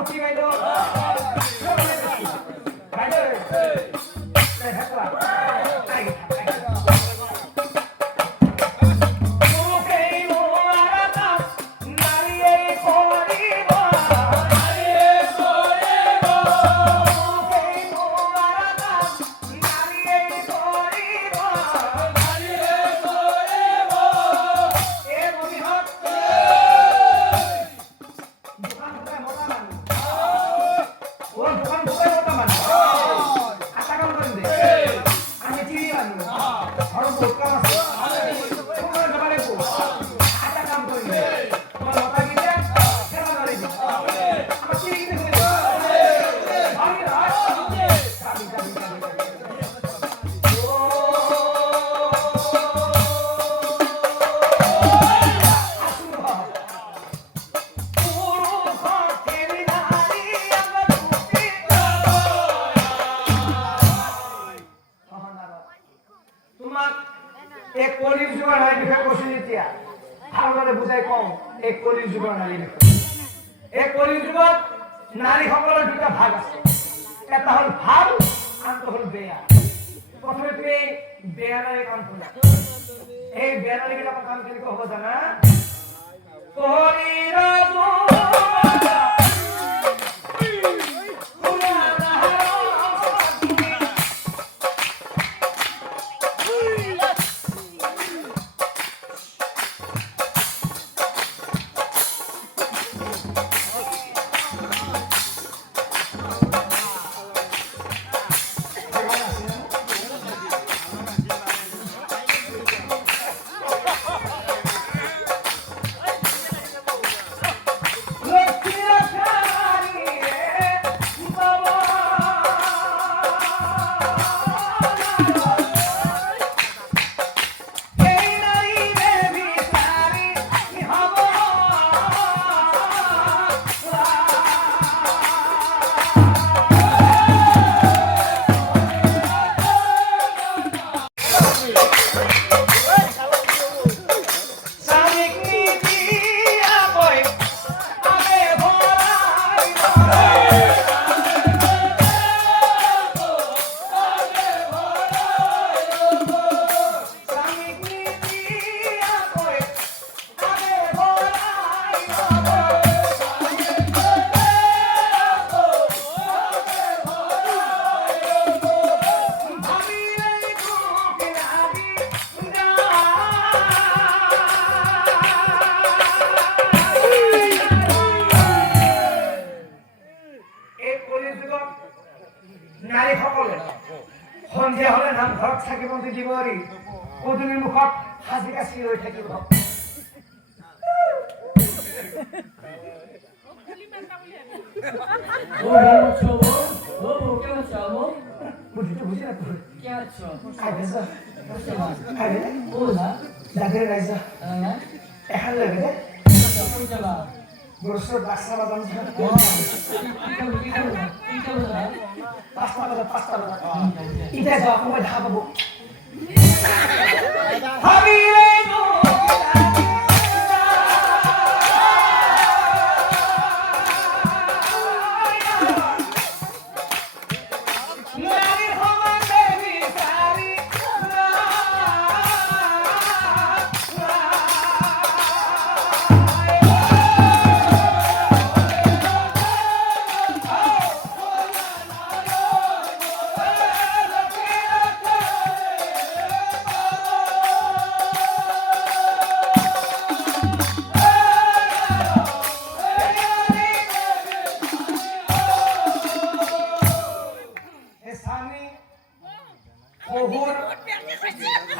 বুঝি গাইলো एक कलिर जुगर नारी বিষয়ে কৈছো এতিয়া ভালদৰে বুজাই কম এক কলিৰ যুগৰ নাৰী এই কলিৰ যুগত নাৰীসকলৰ দুটা ভাগ আছে এটা হল ভাল আনটো হল বেয়া প্ৰথমে তুমি বেয়া নাৰী কাম কৰা এই বেয়া নাৰী বিলাকৰ কাম কেনেকৈ হ'ব জানা কলিৰ নারীসকলে সন্ধিয়া হলে নামঘৰত চাকি বন্তি দিব আৰু পদূলিৰ মুখত সাজি কাচি ৰৈ থাকিব বুঝিতো বুঝি না তুই क्या अच्छा খাইছা খাইলে ওলা লাগে রাইছা এখন লাগে দে যাবা গোসল বাসা বাদাম পাঁচটা ইটা যাওয়া সময় দেখা পাবো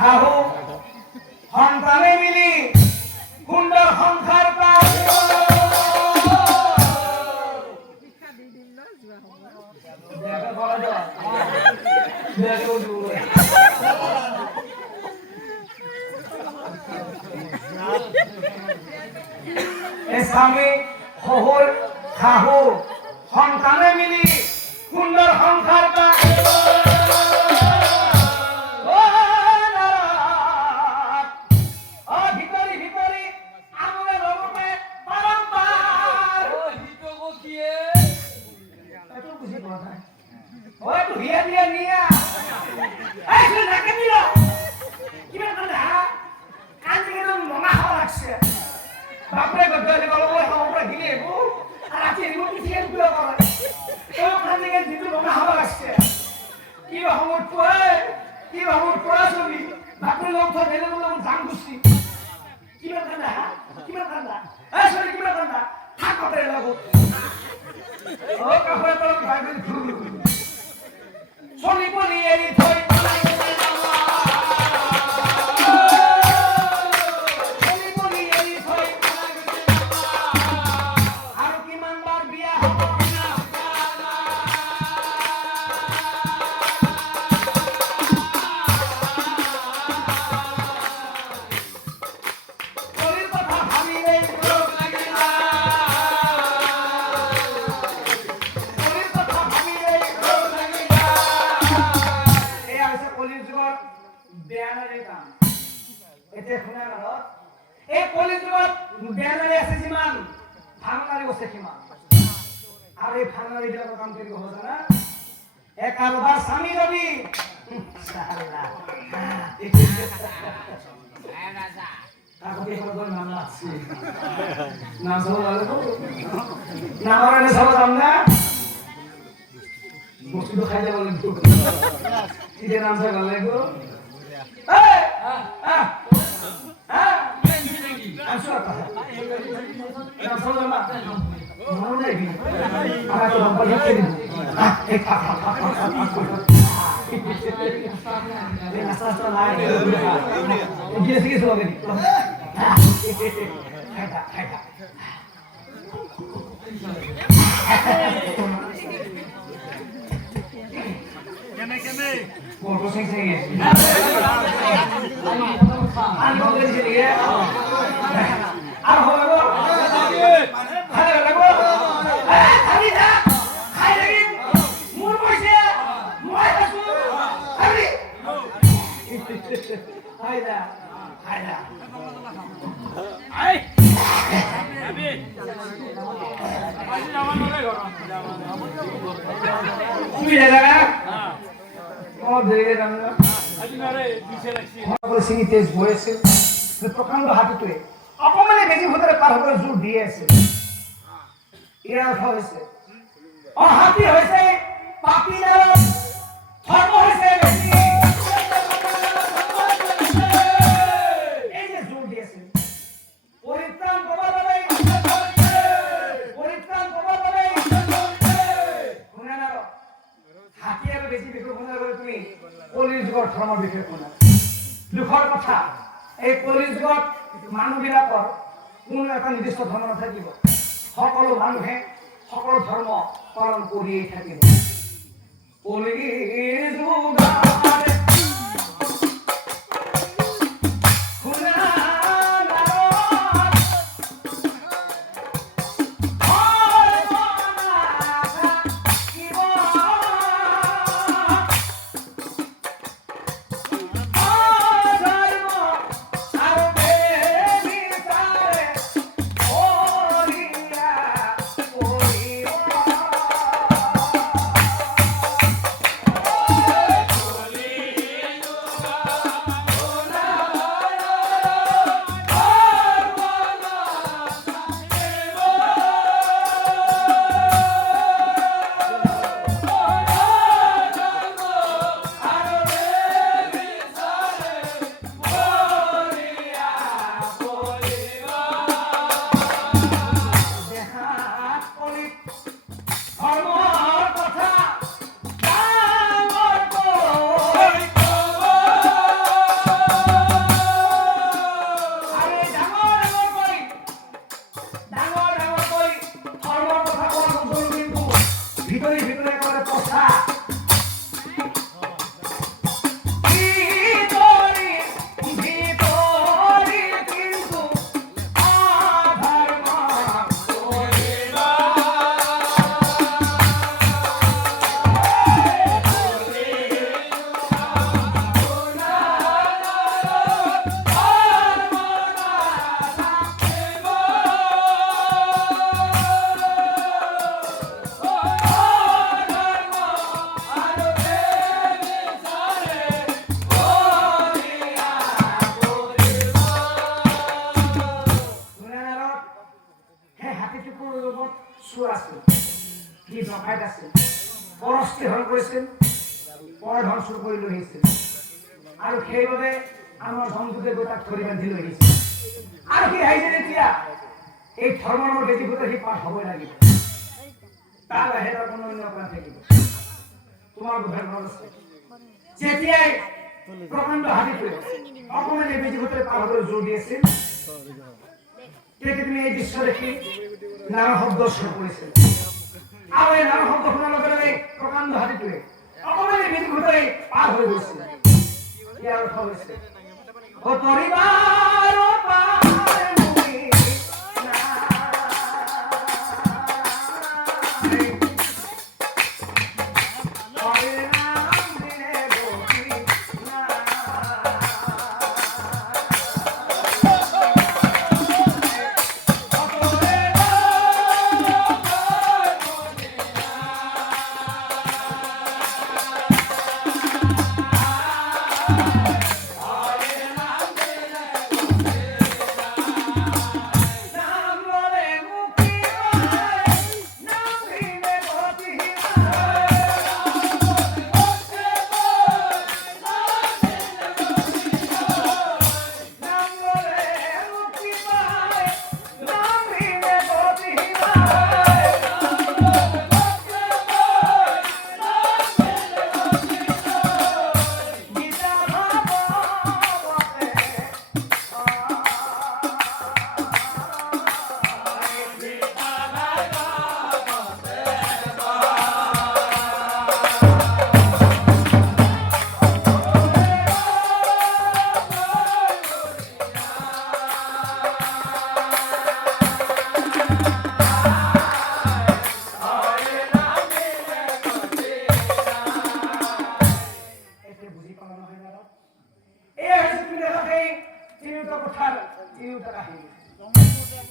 হাহু সন্তানে মিলি সুন্দৰ সংসাৰ পায় স্বামী শহুৰ শাহু সন্তানে মিলি সুন্দৰ সংসাৰ পায় ভিতরে ও কাপড় তলত ভাগি চলি বলি এৰি থৈ বস্তুটো খাই যাব লাগিব এতিয়া নাম চাই ভাল লাগিব প্রকাণ্ড হাতিটোৱে অকমানে বেজি ভূতেৰে পাৰ হ'বলৈ জোৰ দি আছে ইয়াৰ অৰ্থ হৈছে হাতী হৈছে পাপী নাৰদ ধৰ্ম হৈছে বেজি এই যে জোৰ দি আছে পৰিত্ৰাণ পাবৰ বাবে শুনা নাৰদ হাতী আৰু বেজি বিষয়ে শুনাৰ বাবে তুমি কলিৰ যুগৰ ধৰ্মৰ বিষয়ে শুনা দুখৰ কথা এই কলিৰ যুগত মানুহবিলাকৰ কোনো এটা নিৰ্দিষ্ট ধৰ্ম নাথাকিব সকলো মানুহে সকলো ধৰ্ম পালন কৰিয়েই থাকিব কলিৰ যুগত আৰু সেইবাবে আমাৰ সংস্কৃতিৰ গোটাক ধৰি বান্ধি লৈ আহিছে আৰু কি আহিছে এতিয়া এই ধৰ্মৰ বেজি ভূত সি পাঠ হ'বই লাগিব তাৰ বাহিৰে কোনো অন্য কাম থাকিব তোমাৰ বুধাৰ মনত আছে যেতিয়াই প্ৰকাণ্ড হাতীটোৱে অকণমানি বেজী ভিতৰত পাবলৈ জোৰ দি আছিল তেতিয়া তুমি এই দৃশ্য দেখি নানা শব্দ শ্ৰুত কৰিছিল আৰু এই নানা শব্দ শুনাৰ লগে লগে প্ৰকাণ্ড হাতীটোৱে অকণমানি বেজী ভিতৰত পাৰ হৈ গৈছিল ইয়াৰ অৰ্থ হৈছে ও তৰিবাৰ পাৰ মুনি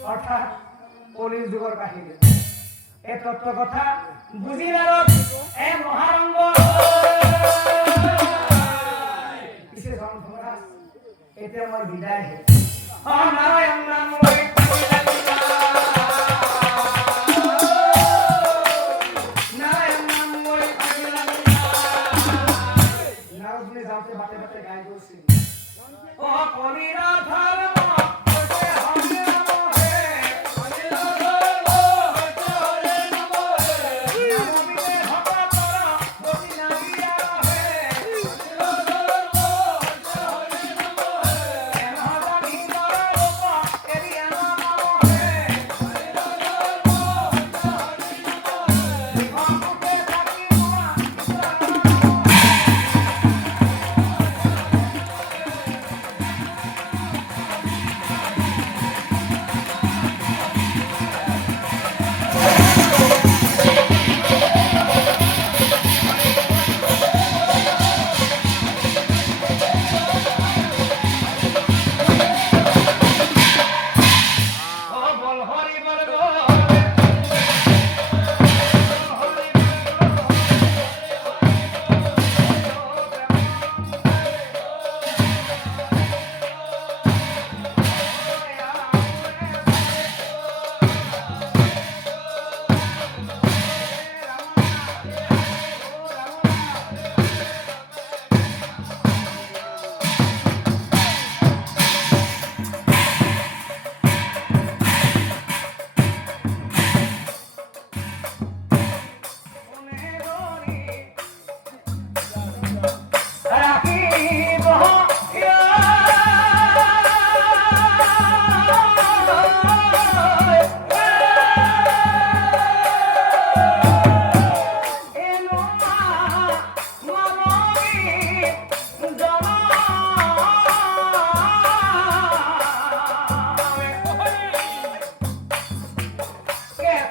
অর্থাৎ কলির যুগের কাহিনী এই তত্ত্ব কথা বুঝিলার এ মহারঙ্গ বিশেষ ধন্যবাদ এতে আমার বিদায় নারায়ণ নাম যাওঁতে বাটে বাটে গাই গৈছিল ও কলিৰা ধৰ্ম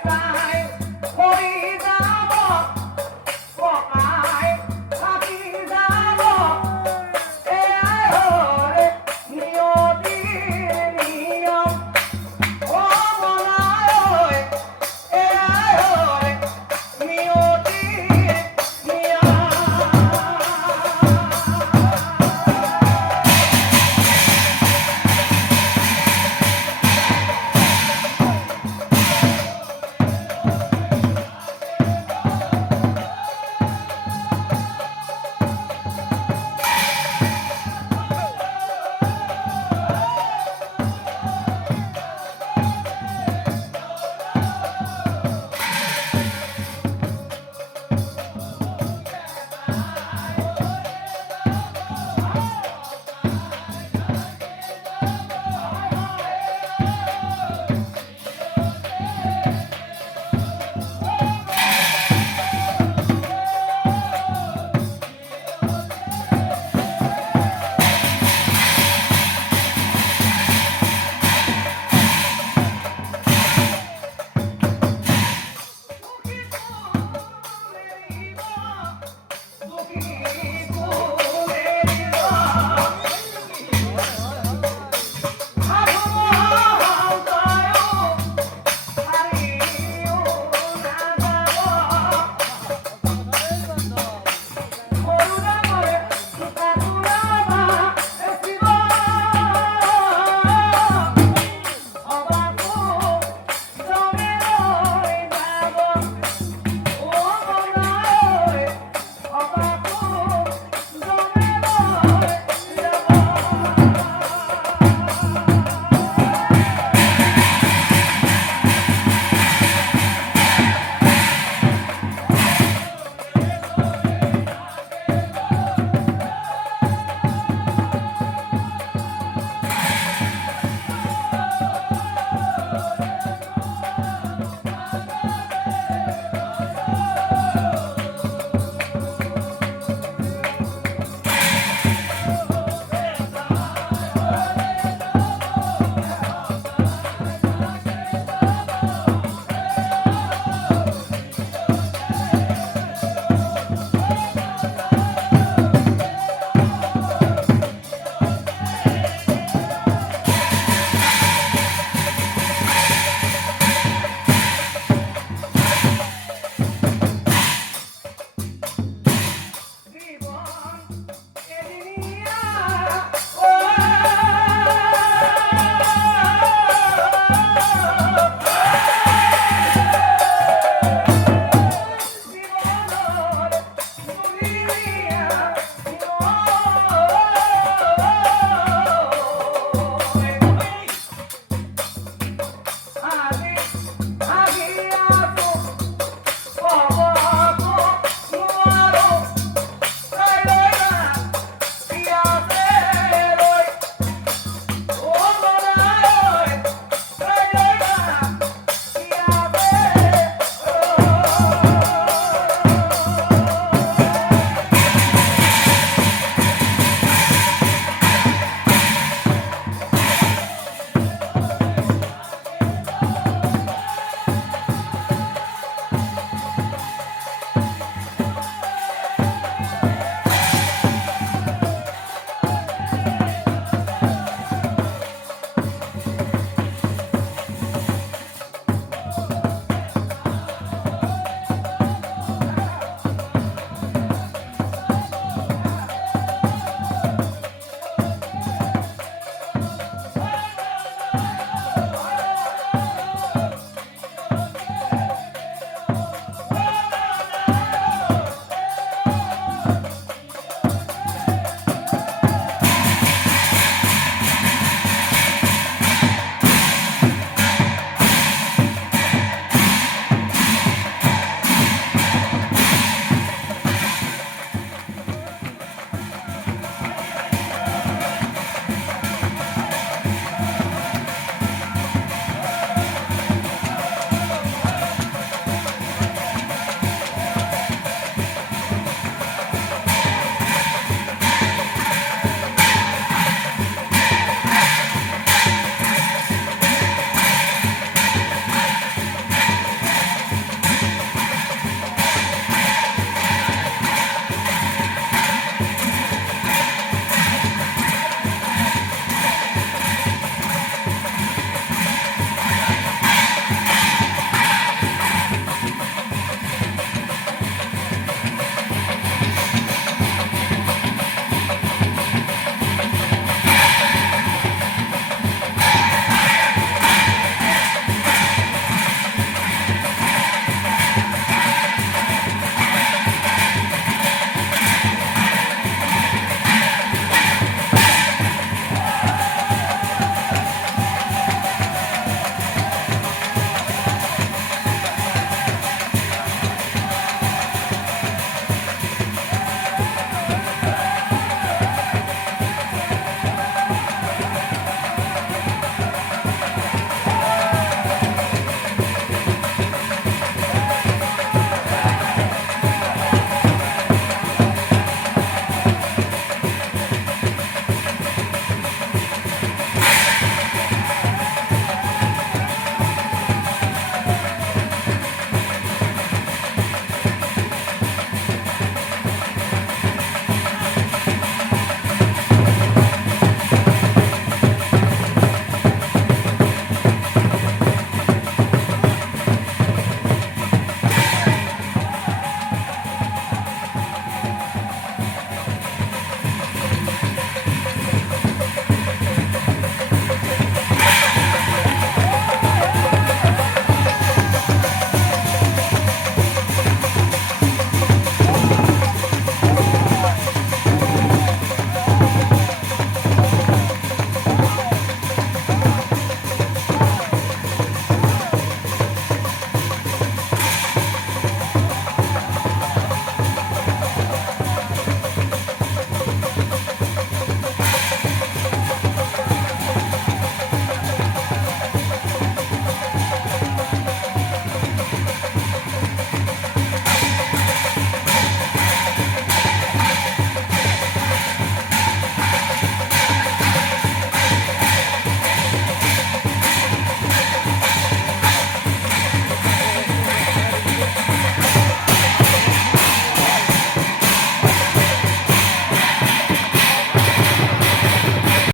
Bye.